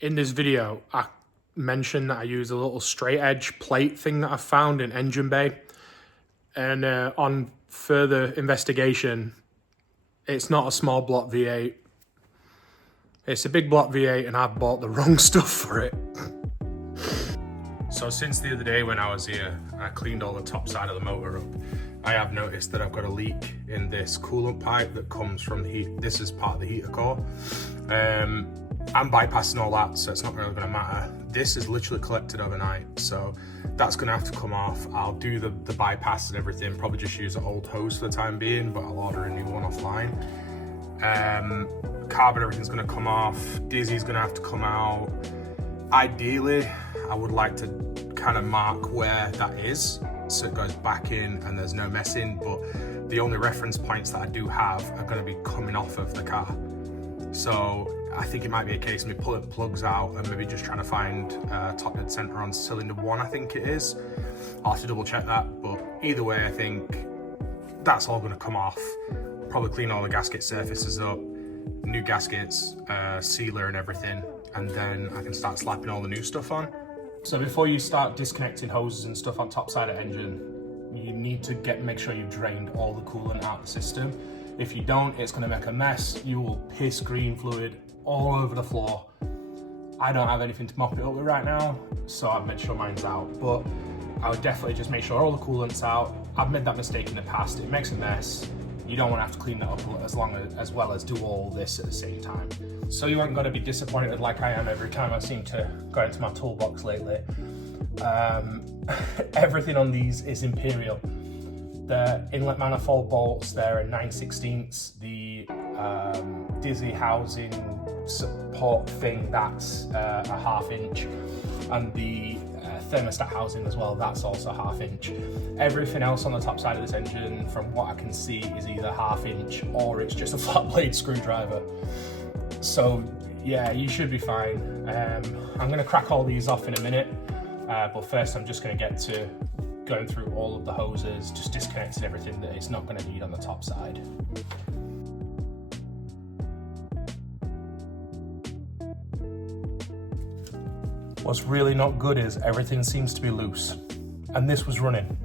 In this video, I mentioned that I use a little straight edge plate thing that I found in engine bay. And on further investigation, it's not a small block V8. It's a big block V8 and I've bought the wrong stuff for it. So since the other day when I was here, I cleaned all the top side of the motor up. I have noticed that I've got a leak in this coolant pipe that comes from the heat. This is part of the heater core. I'm bypassing all that, so it's not really going to matter. This is literally collected overnight, so that's going to have to come off. I'll do the bypass and everything, probably just use an old hose for the time being, but I'll order a new one offline. Carb and everything's going to come off. Dizzy's going to have to come out. Ideally, I would like to kind of mark where that is, so it goes back in and there's no messing, but the only reference points that I do have are going to be coming off of the car. So I think it might be a case of me pulling plugs out and maybe just trying to find top dead center on cylinder 1, I think it is. I'll have to double check that, but either way, I think that's all going to come off. Probably clean all the gasket surfaces up, new gaskets, sealer and everything, and then I can start slapping all the new stuff on. So before you start disconnecting hoses and stuff on top side of engine, you need to make sure you've drained all the coolant out of the system. If you don't, it's going to make a mess. You will piss green fluid all over the floor. I don't have anything to mop it up with right now, so I've made sure mine's out, but I would definitely just make sure all the coolant's out. I've made that mistake in the past. It makes a mess. You don't want to have to clean that up as well as do all this at the same time. So you aren't going to be disappointed like I am every time I seem to go into my toolbox lately. Everything on these is Imperial. The inlet manifold bolts, they're a 9/16. The Dizzy housing support thing, that's a 1/2 inch. And the thermostat housing as well, that's also 1/2 inch. Everything else on the top side of this engine, from what I can see, is either 1/2 inch or it's just a flat blade screwdriver. So yeah, you should be fine. I'm going to crack all these off in a minute, but first I'm just going to get to going through all of the hoses, just disconnecting everything that it's not going to need on the top side. What's really not good is everything seems to be loose, and this was running.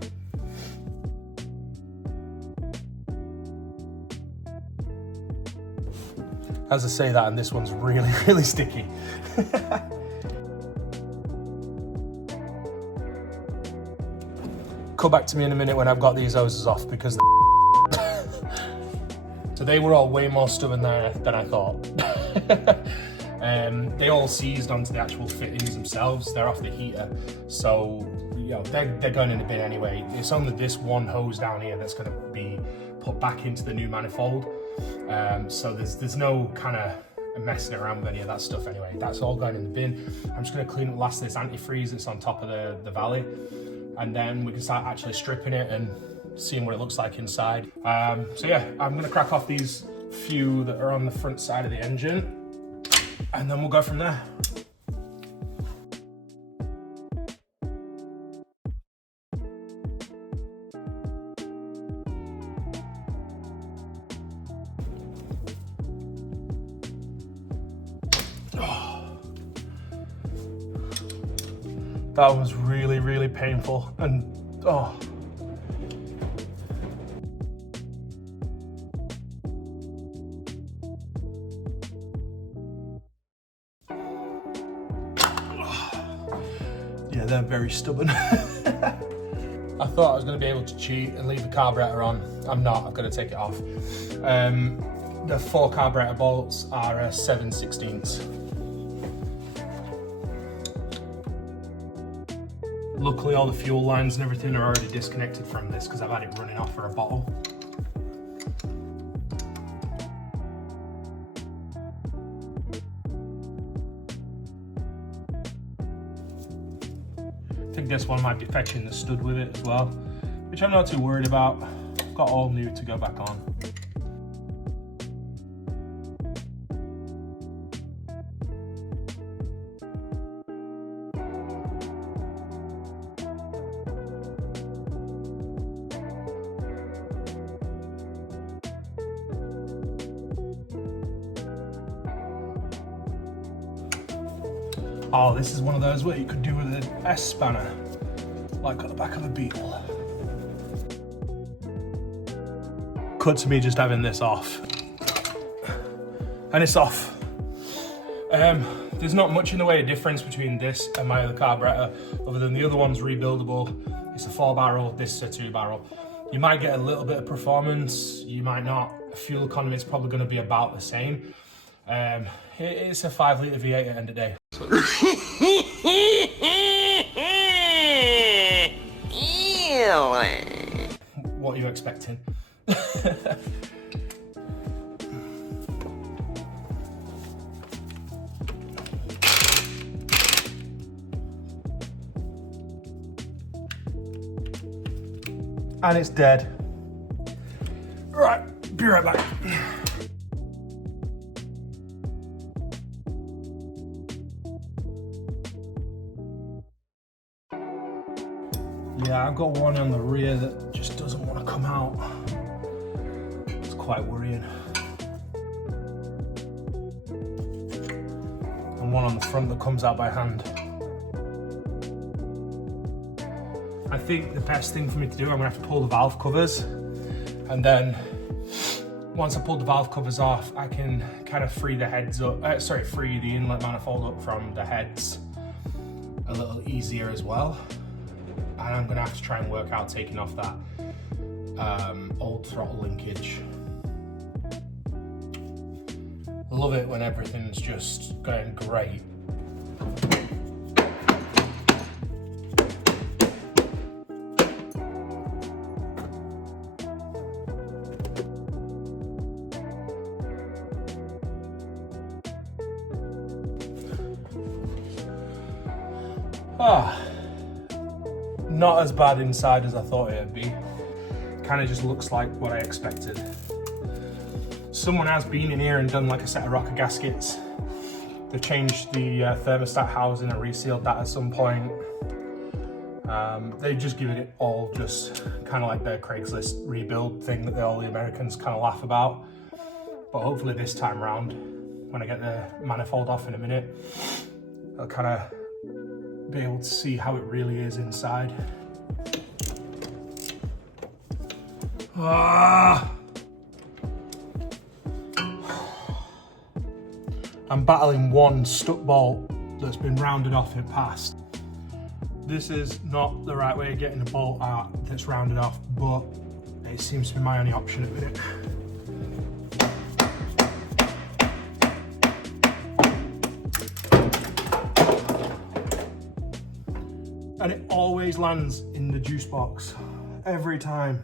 As I say that, and this one's really, really sticky. Come back to me in a minute when I've got these hoses off, because so they were all way more stubborn than I thought. They all seized onto the actual fittings themselves. They're off the heater, so you know they're going in the bin anyway. It's only this one hose down here that's going to be put back into the new manifold. So there's no kind of messing around with any of that stuff anyway. That's all going in the bin. I'm just going to clean up the last of this antifreeze that's on top of the valley, and then we can start actually stripping it and seeing what it looks like inside. So yeah, I'm going to crack off these few that are on the front side of the engine, and then we'll go from there. That was really, really painful, and oh. Yeah, they're very stubborn. I thought I was going to be able to cheat and leave the carburetor on. I'm not, I've got to take it off. The 4 carburetor bolts are a 7/16. Luckily all the fuel lines and everything are already disconnected from this because I've had it running off for a bottle. I think this one might be fetching the stud with it as well, which I'm not too worried about. Got all new to go back on. Oh, this is one of those where you could do with an S spanner, like at the back of a Beetle. Cut to me just having this off. And it's off. There's not much in the way of difference between this and my other carburetor, other than the other one's rebuildable. It's a 4-barrel, this is a 2-barrel. You might get a little bit of performance, you might not. Fuel economy is probably going to be about the same. It's a 5-litre V8 at the end of the day. What are you expecting? And it's dead. Right, be right back. Yeah, I've got one on the rear that just doesn't want to come out. It's quite worrying. And one on the front that comes out by hand. I think the best thing for me to do, I'm gonna have to pull the valve covers, and then once I pull the valve covers off, I can kind of free the heads up, free the inlet manifold up from the heads a little easier as well. And I'm gonna have to try and work out taking off that old throttle linkage. I love it when everything's just going great. Not as bad inside as I thought it'd be. Kind of just looks like what I expected. Someone has been in here and done like a set of rocker gaskets. They changed the thermostat housing and resealed that at some point. They've just given it all just kind of like their Craigslist rebuild thing that all the Americans kind of laugh about. But hopefully this time round, when I get the manifold off in a minute, I'll kind of be able to see how it really is inside. I'm battling one stuck bolt that's been rounded off in the past. This is not the right way of getting a bolt out that's rounded off, but it seems to be my only option at the minute. And it always lands in the juice box, every time.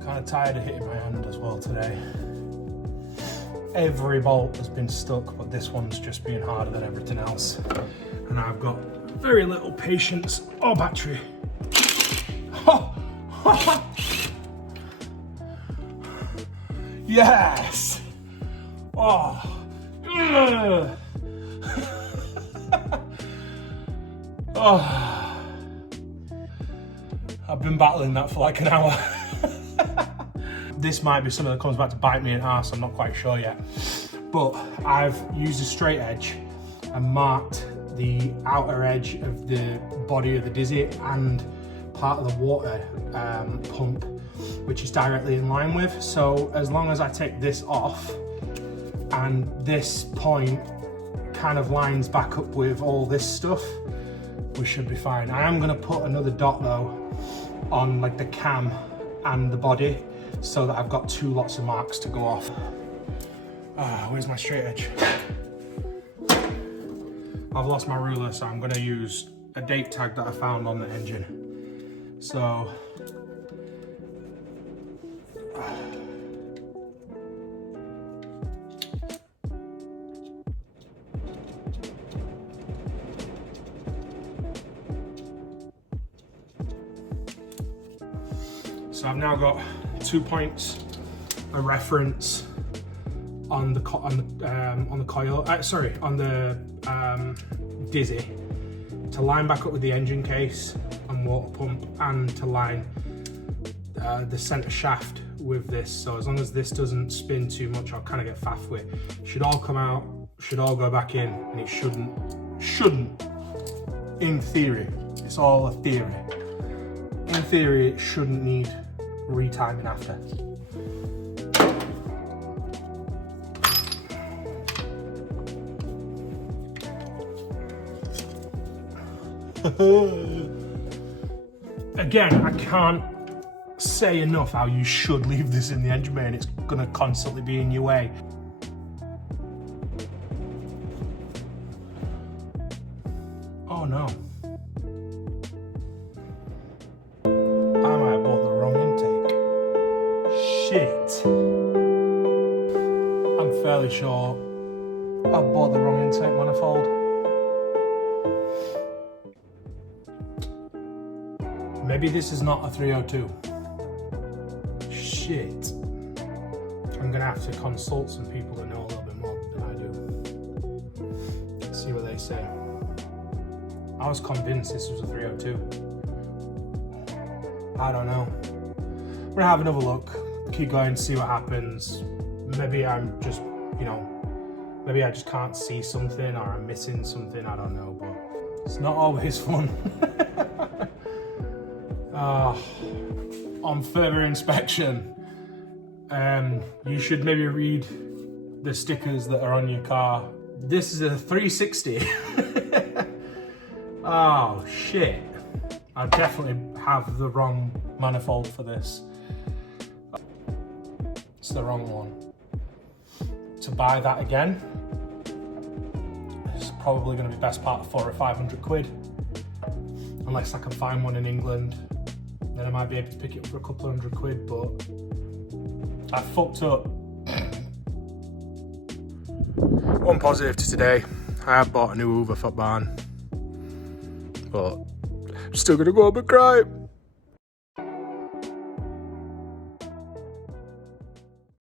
Kind of tired of hitting my hand as well today. Every bolt has been stuck, but this one's just being harder than everything else. And I've got very little patience or battery. Yes! Oh. Oh. I've been battling that for like an hour. This might be something that comes back to bite me in the arse, I'm not quite sure yet. But I've used a straight edge and marked the outer edge of the body of the Dizzy and part of the water pump, which is directly in line with. So as long as I take this off and this point kind of lines back up with all this stuff, we should be fine. I am gonna put another dot though on like the cam and the body so that I've got 2 lots of marks to go off. Where's my straight edge? I've lost my ruler, so I'm gonna use a date tag that I found on the engine. So, I've now got 2 points of reference on the coil. On the Dizzy to line back up with the engine case, and and water pump and to line the centre shaft with this. So as long as this doesn't spin too much, I'll kind of get faff with it. Should all come out, should all go back in, and it shouldn't, in theory, it's all a theory. In theory, it shouldn't need retiming after. Again, I can't say enough how you should leave this in the engine bay, and it's gonna constantly be in your way. Oh no. I might have bought the wrong intake. Shit. I'm fairly sure I bought the wrong intake manifold. Maybe this is not a 302. Shit. I'm gonna have to consult some people that know a little bit more than I do. See what they say. I was convinced this was a 302. I don't know. I'm gonna have another look, keep going, see what happens. Maybe I'm just, maybe I just can't see something or I'm missing something, I don't know, but it's not always fun. On further inspection, you should maybe read the stickers that are on your car. This is a 360. Oh shit. I definitely have the wrong manifold for this. It's the wrong one. To buy that again, it's probably going to be best part of 400 or 500 quid. Unless I can find one in England. Then I might be able to pick it up for a couple of hundred quid, but I fucked up. One positive to today, I have bought a new Hoover foot barn, but I'm still gonna go up and cry.